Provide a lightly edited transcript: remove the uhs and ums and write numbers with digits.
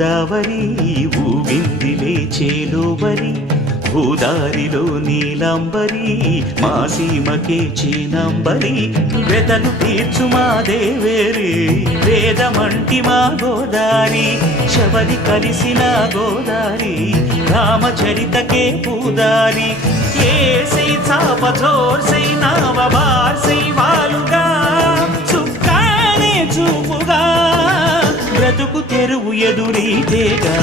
గోదావరి ఊగిందిలే చేలోబరి భూదారిలో నీలాంబరి మా సీమకే చీనాంబరి వెతలు తీర్చు మా దేవేరి వేదమంటి మా గోదారి శబరి కలిసిన గోదారి రామచరితకే పూదారి ఏసై చాప చోర్సై నావబార్సై వాలుగా చుక్కానే చూపుగా బ్రతుకు తెరువు ఎదురీతేగా